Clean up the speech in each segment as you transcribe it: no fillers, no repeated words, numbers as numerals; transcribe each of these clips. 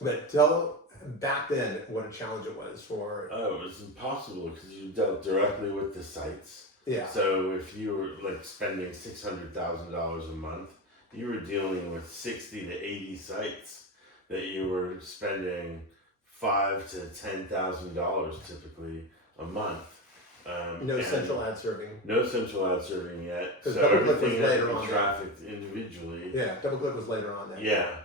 But tell back then what a challenge it was for. Oh, it was impossible because you dealt directly with the sites. Yeah. So if you were like spending $600,000 a month, you were dealing with 60 to 80 sites that you were spending $5,000 to $10,000 typically a month. No and central ad serving. No central ad serving yet. 'Cause So DoubleClick was everything had to later be on. trafficked individually. Yeah, DoubleClick was later on then. Yeah.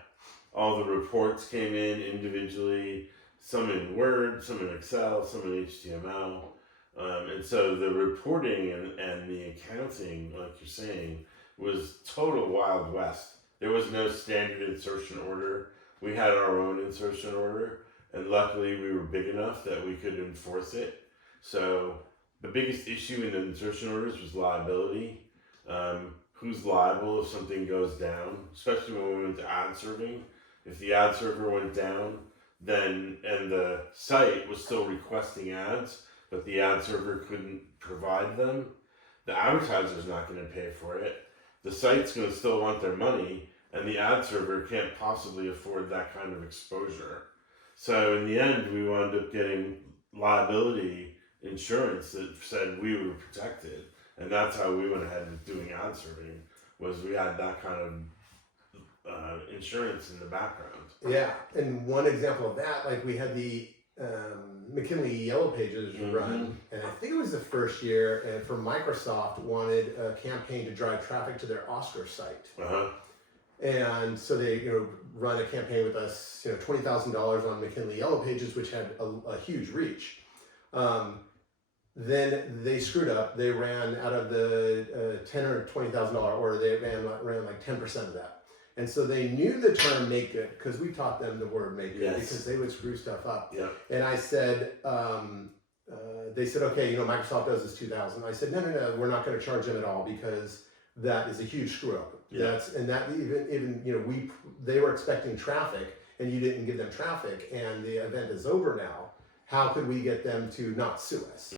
All the reports came in individually, some in Word, some in Excel, some in HTML. And so the reporting and the accounting, like you're saying, was total Wild West. There was no standard insertion order. We had our own insertion order, and luckily we were big enough that we could enforce it. So the biggest issue in the insertion orders was liability. Who's liable if something goes down, especially when we went to ad serving. If the ad server went down, then and the site was still requesting ads, but the ad server couldn't provide them, the advertiser's not going to pay for it. The site's going to still want their money, and the ad server can't possibly afford that kind of exposure. So in the end, we wound up getting liability insurance that said we were protected, and that's how we went ahead with doing ad serving. Was we had that kind of insurance in the background. Yeah, and one example of that, like we had the McKinley Yellow Pages run, and I think it was the first year, and for Microsoft wanted a campaign to drive traffic to their Oscar site. And so they, run a campaign with us, $20,000 on McKinley Yellow Pages, which had a huge reach. Then they screwed up. They ran out of the $10,000 or $20,000 order. They ran like 10% of that. And so they knew the term "make good" because we taught them the word "make good" because they would screw stuff up. Yeah. And I said, they said, okay, Microsoft does this 2,000. I said, no, we're not going to charge them at all because that is a huge screw up. Yeah. They were expecting traffic and you didn't give them traffic and the event is over now. How could we get them to not sue us?